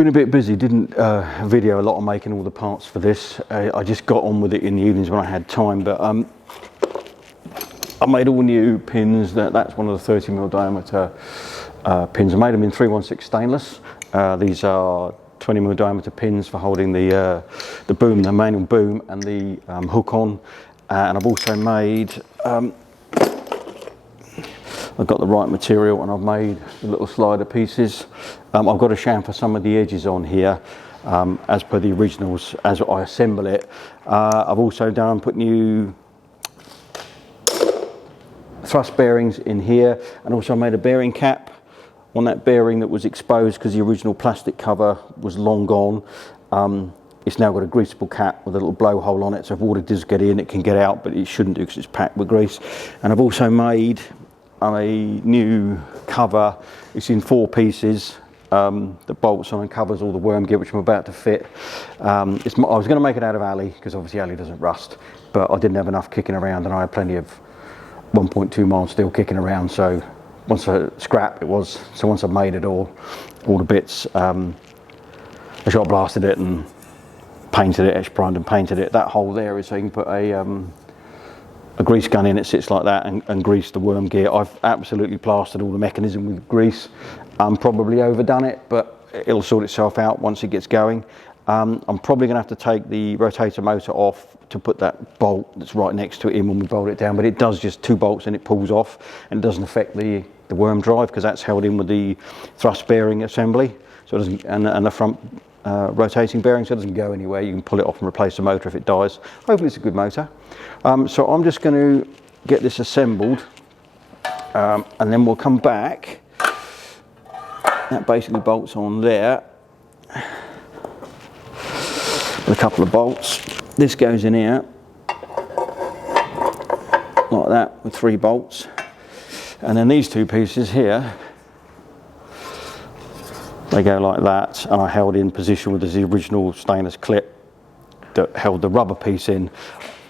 Been a bit busy, didn't video a lot on making all the parts for this. I just got on with it in the evenings when I had time, but I made all new pins. That's one of the 30mm diameter pins. I made them in 316 stainless. These are 20mm diameter pins for holding the boom, the manual boom, and the hook on. And I've also made, I've got the right material, and I've made the little slider pieces. I've got to chamfer some of the edges on here as per the originals as I assemble it. I've also put new thrust bearings in here, and also made a bearing cap on that bearing that was exposed because the original plastic cover was long gone. It's now got a greasable cap with a little blowhole on it, so if water does get in, it can get out, but it shouldn't do because it's packed with grease. And I've also made a new cover. It's in 4 pieces that bolts on and covers all the worm gear, which I'm about to fit. I was going to make it out of alley because obviously alley doesn't rust, but I didn't have enough kicking around, and I had plenty of 1.2 mile steel kicking around. So once I scrap it was, so once I made it all the bits, I shot blasted it and painted it, etch primed and painted it. That hole there is so you can put a grease gun in. It sits like that and grease the worm gear. I've absolutely plastered all the mechanism with grease. Probably overdone it, but it'll sort itself out once it gets going. I'm probably going to have to take the rotator motor off to put that bolt that's right next to it in when we bolt it down, but it does just 2 bolts and it pulls off, and it doesn't affect the worm drive because that's held in with the thrust bearing assembly, so it doesn't, and the front rotating bearing, so it doesn't go anywhere. You can pull it off and replace the motor if it dies. Hopefully it's a good motor. So I'm just going to get this assembled, and then we'll come back. That basically bolts on there with a couple of bolts. This goes in here like that with 3 bolts, and then these 2 pieces here, they go like that, and I held in position with the original stainless clip that held the rubber piece in.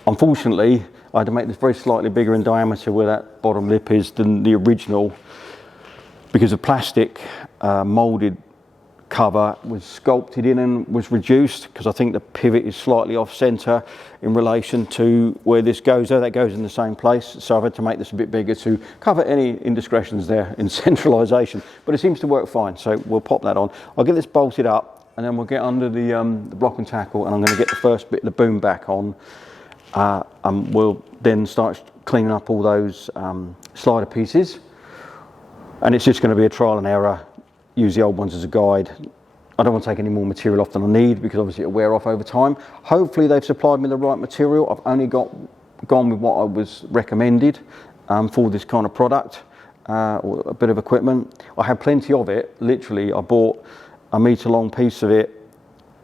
Unfortunately, I had to make this very slightly bigger in diameter where that bottom lip is than the original, because the plastic moulded cover was sculpted in and was reduced, because I think the pivot is slightly off centre in relation to where this goes. There, that goes in the same place, so I've had to make this a bit bigger to cover any indiscretions there in centralisation, but it seems to work fine, so we'll pop that on. I'll get this bolted up, and then we'll get under the block and tackle, and I'm going to get the first bit of the boom back on. We'll then start cleaning up all those slider pieces, and it's just going to be a trial and error. Use the old ones as a guide. I don't want to take any more material off than I need, because obviously it'll wear off over time. Hopefully they've supplied me the right material. I've only gone with what I was recommended for this kind of product, or a bit of equipment. I had plenty of it. Literally, I bought a metre long piece of it,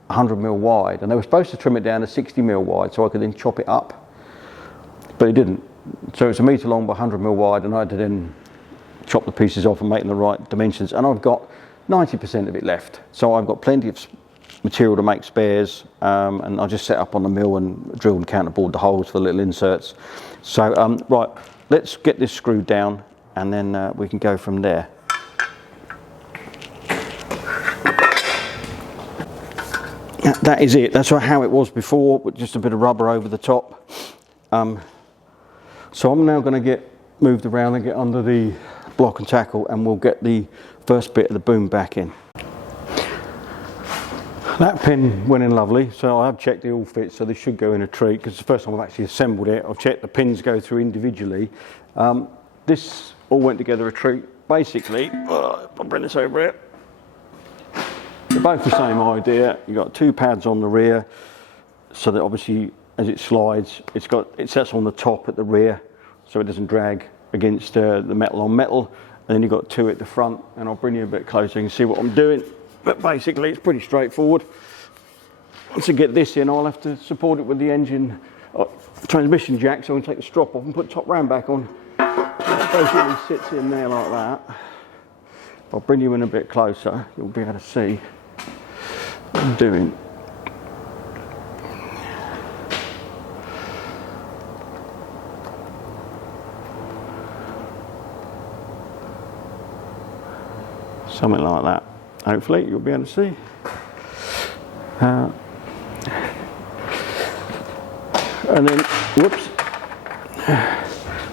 100mm wide, and they were supposed to trim it down to 60mm wide so I could then chop it up, but it didn't. So it's a metre long by 100mm wide, and I had to then chop the pieces off and make them the right dimensions, and I've got 90% of it left, so I've got plenty of material to make spares, and I just set up on the mill and drilled and counterbored the holes for the little inserts. So right, let's get this screwed down, and then we can go from there. That is it. That's how it was before, with just a bit of rubber over the top. So I'm now going to get moved around and get under the block and tackle, and we'll get the first bit of the boom back in. That pin went in lovely, so I have checked it all fits, so this should go in a treat, because it's the first time I've actually assembled it. I've checked the pins go through individually. This all went together a treat. Basically, I'll bring this over here. They're both the same idea. You've got 2 pads on the rear, so that obviously as it slides, it sets on the top at the rear, so it doesn't drag against the metal on metal, and then you've got 2 at the front, and I'll bring you a bit closer so you can see what I'm doing. But basically it's pretty straightforward. Once I get this in, I'll have to support it with the engine transmission jack, so I can take the strop off and put the top ram back on. It basically sits in there like that. I'll bring you in a bit closer, you'll be able to see what I'm doing. Something like that. Hopefully you'll be able to see. And then, whoops,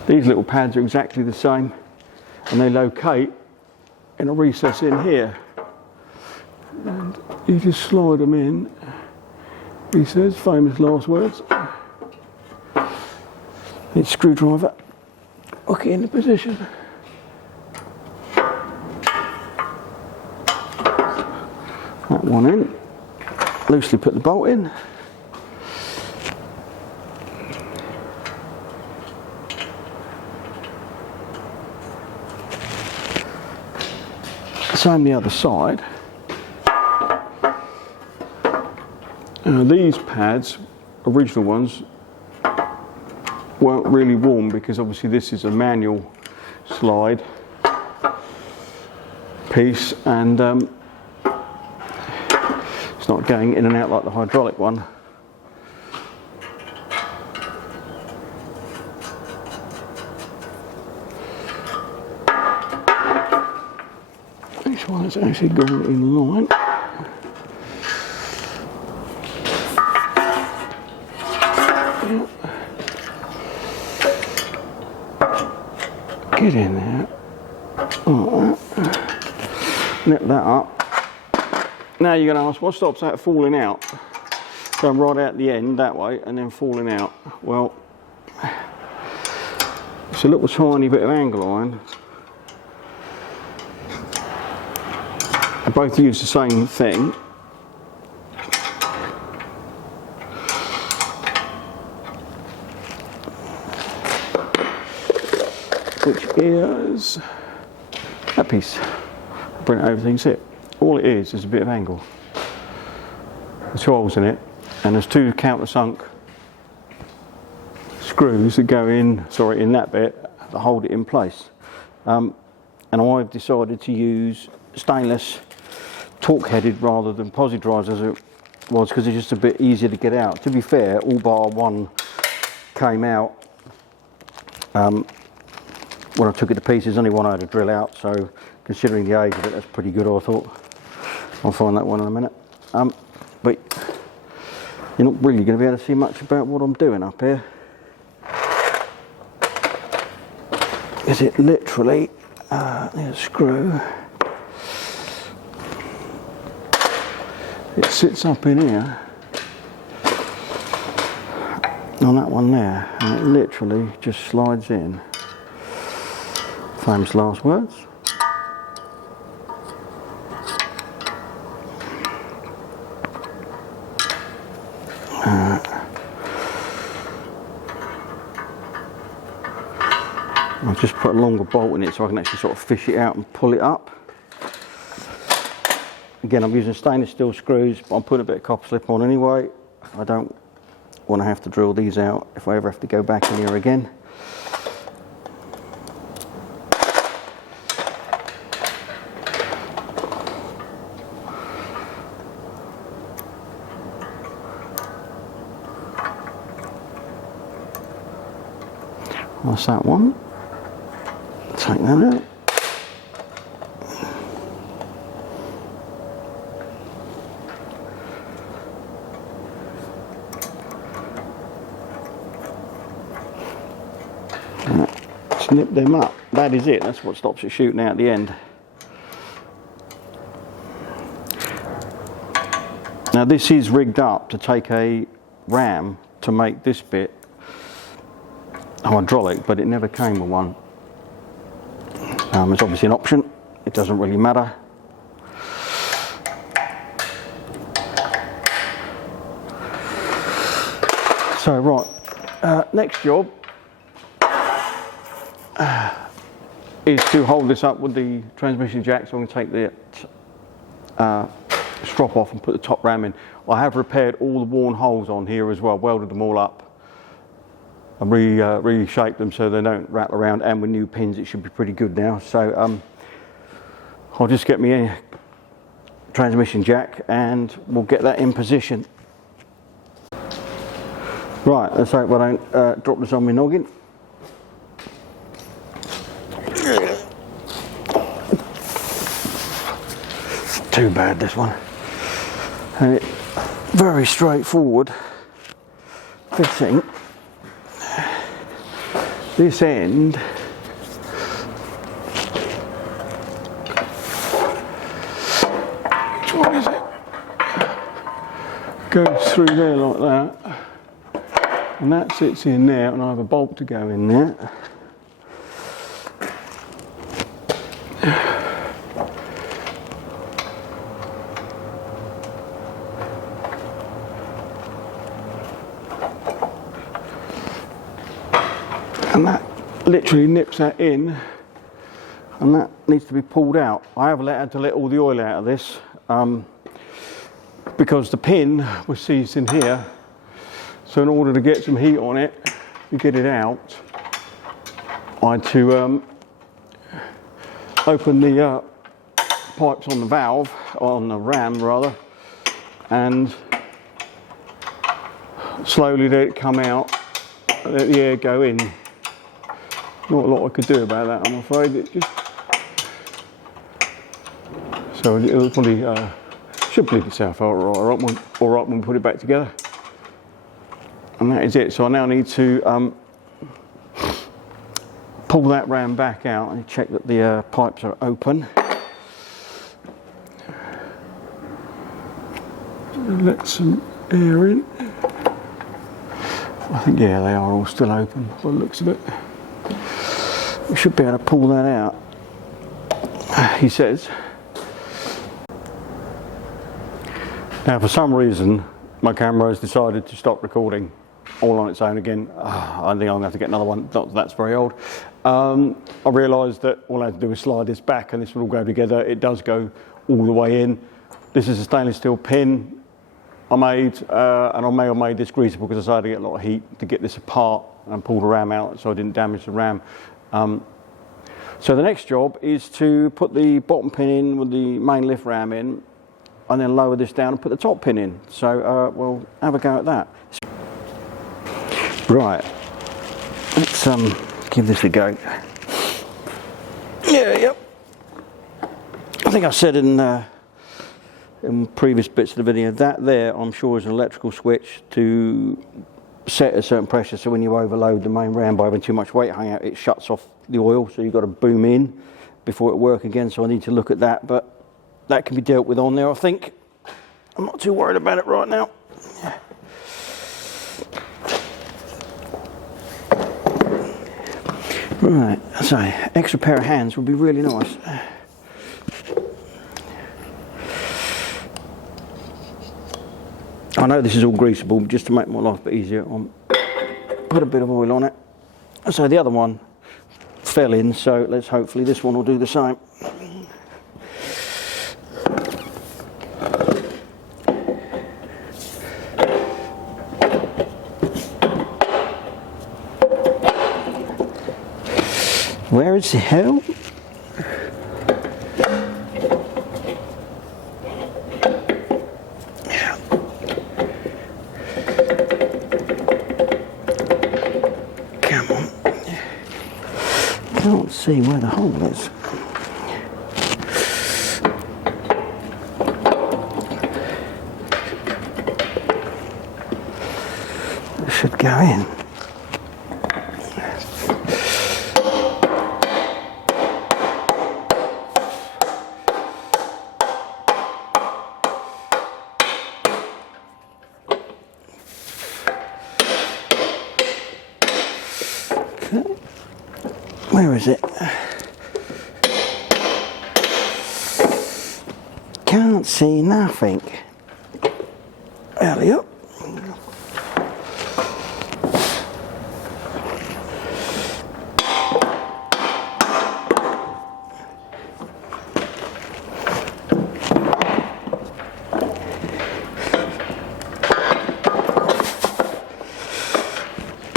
these little pads are exactly the same, and they locate in a recess in here. And you just slide them in. He says, famous last words. It's screwdriver, hook it into position. That one in, loosely put the bolt in. Same the other side. These pads, original ones, weren't really warm because obviously this is a manual slide piece, and it's not going in and out like the hydraulic one. This one is actually gone in line. Get in there, like that. Nip that up. Now you're going to ask, what stops that falling out? Going right out the end that way and then falling out. Well, it's a little tiny bit of angle iron. They both use the same thing. Which is that piece. Bring it over, so you can see it. All it is a bit of angle. There's 2 holes in it, and there's 2 countersunk screws that go in, in that bit, that hold it in place. And I've decided to use stainless torque headed rather than posi drives as it was, because it's just a bit easier to get out. To be fair, all bar one came out. When I took it to pieces, only one I had to drill out, so considering the age of it, that's pretty good, I thought. I'll find that one in a minute. But you're not really going to be able to see much about what I'm doing up here. Is it literally, there's a screw. It sits up in here, on that one there, and it literally just slides in. Famous last words. I've just put a longer bolt in it so I can actually sort of fish it out and pull it up. Again, I'm using stainless steel screws, but I'm putting a bit of copper slip on anyway. I don't want to have to drill these out if I ever have to go back in here again. That's that one. Take that out. Snip them up. That is it. That's what stops it shooting out the end. Now this is rigged up to take a ram to make this bit hydraulic, but it never came with one. It's obviously an option. It doesn't really matter. So right, next job is to hold this up with the transmission jack, so I'm going to take the strop off and put the top ram in. I have repaired all the worn holes on here as well, welded them all up and reshaped them so they don't rattle around, and with new pins it should be pretty good now. So I'll just get me a transmission jack and we'll get that in position. Right, let's hope I don't drop this on my noggin. Too bad, this one. And very straightforward fitting. This end what is it? Goes through there like that, and that sits in there, and I have a bolt to go in there. And that literally nips that in, and that needs to be pulled out. I have had to let all the oil out of this because the pin was seized in here. So in order to get some heat on it, to get it out, I had to open the pipes on the valve, on the ram rather, and slowly let it come out, and let the air go in. Not a lot I could do about that, I'm afraid. It just so it'll probably should bleed itself out all right when we put it back together. And that is it. So I now need to pull that ram back out and check that the pipes are open. Let some air in. I think, yeah, they are all still open by the looks of it. We should be able to pull that out, he says. Now, for some reason, my camera has decided to stop recording all on its own again. I think I'm going to have to get another one. Not that that's very old. I realised that all I have to do is slide this back and this will all go together. It does go all the way in. This is a stainless steel pin I made, and I may have made this greasable because I decided to get a lot of heat to get this apart and pull the ram out so I didn't damage the ram. So the next job is to put the bottom pin in with the main lift ram in, and then lower this down and put the top pin in. So we'll have a go at that. Right, let's give this a go. Yep. I think I said in previous bits of the video that there, I'm sure, is an electrical switch to set a certain pressure, so when you overload the main ram by having too much weight hanging out, it shuts off the oil, so you've got to boom in before it works again. So I need to look at that, but that can be dealt with on there, I think. I'm not too worried about it right now. Right, so extra pair of hands would be really nice. I know this is all greasable, but just to make my life a bit easier, I'll put a bit of oil on it. So the other one fell in, so let's hopefully this one will do the same. Where is the hell? Come on. Can't see where the hole is. It should go in. Where is it? Can't see nothing. Alley up.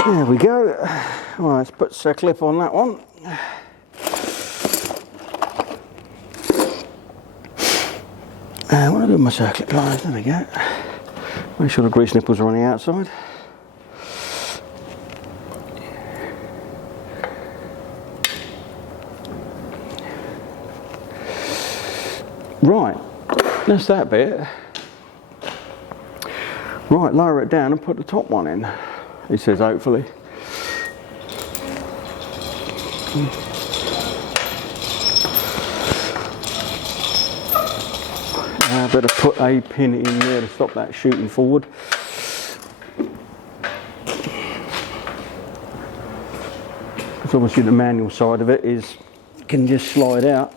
There we go. Right, let's put a clip on that one. What do I do with my circuit pliers? There we go. Make sure the grease nipples are on the outside. Right, that's that bit. Right, lower it down and put the top one in, he says, hopefully. I better put a pin in there to stop that shooting forward. Because obviously the manual side of it is, can just slide out.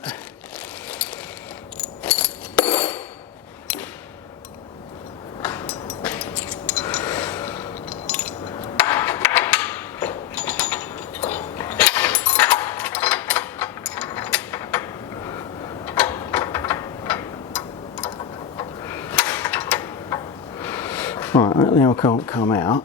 Right, that now can't come out.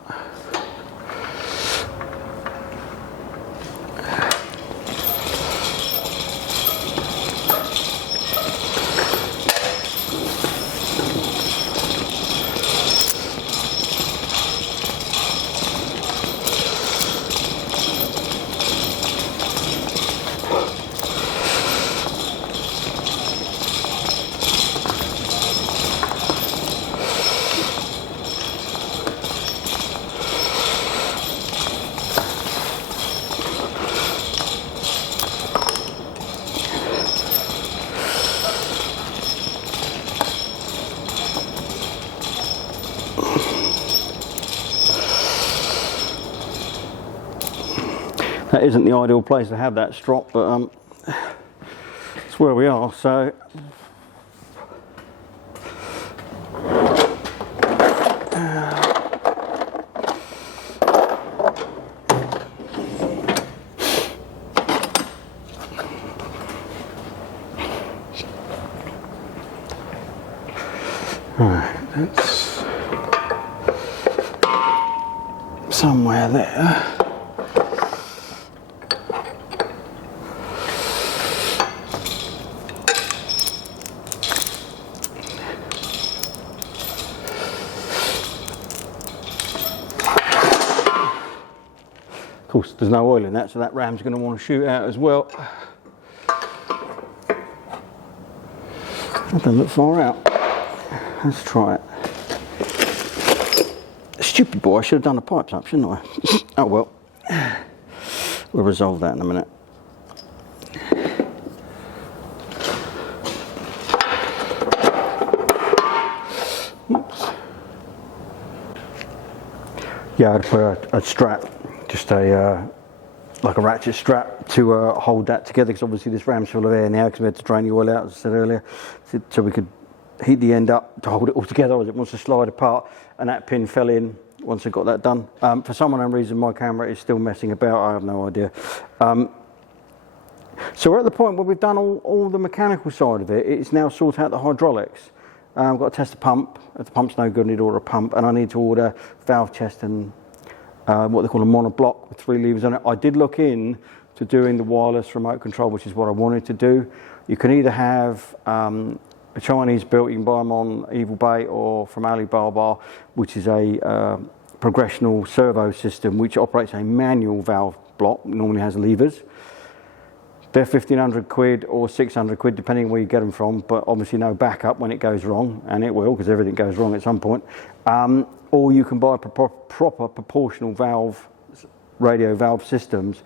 That isn't the ideal place to have that strop, but it's where we are, so. Right, that's somewhere there. Of course, there's no oil in that, so that ram's going to want to shoot out as well. That doesn't look far out. Let's try it. Stupid boy, I should have done the pipes up, shouldn't I? Oh well. We'll resolve that in a minute. Oops. Yeah, I'd put a strap, just a like a ratchet strap to hold that together, because obviously this ram's full of air now because we had to drain the oil out, as I said earlier, so we could heat the end up to hold it all together as it wants to slide apart, and that pin fell in once I got that done. For some unknown reason my camera is still messing about, I have no idea. So we're at the point where we've done all the mechanical side of it. It's now sort out the hydraulics. I've got to test the pump. If the pump's no good, I need to order a pump, and I need to order valve chest and what they call a monoblock with 3 levers on it. I did look in to doing the wireless remote control, which is what I wanted to do. You can either have a Chinese built, you can buy them on evilbay or from Alibaba, which is a progressional servo system which operates a manual valve block, normally has levers. They're 1,500 quid or 600 quid depending where you get them from, but obviously no backup when it goes wrong, and it will because everything goes wrong at some point. Or you can buy proper proportional valve, radio valve systems,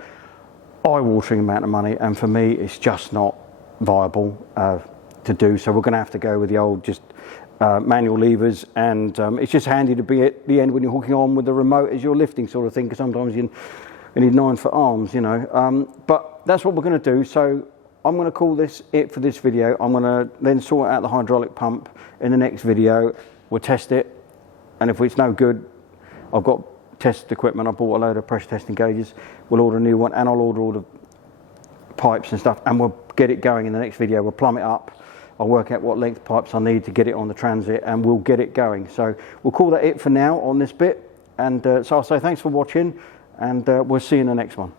eye-watering amount of money, and for me it's just not viable to do, so we're going to have to go with the old just manual levers, and it's just handy to be at the end when you're hooking on with the remote as you're lifting sort of thing, because sometimes you need 9-foot arms, you know. But that's what we're going to do, so I'm going to call this it for this video. I'm going to then sort out the hydraulic pump in the next video. We'll test it, and if it's no good, I've got test equipment. I bought a load of pressure testing gauges. We'll order a new one, and I'll order all the pipes and stuff, and we'll get it going in the next video. We'll plumb it up. I'll work out what length pipes I need to get it on the transit, and we'll get it going. So we'll call that it for now on this bit, and so I'll say thanks for watching, and we'll see you in the next one.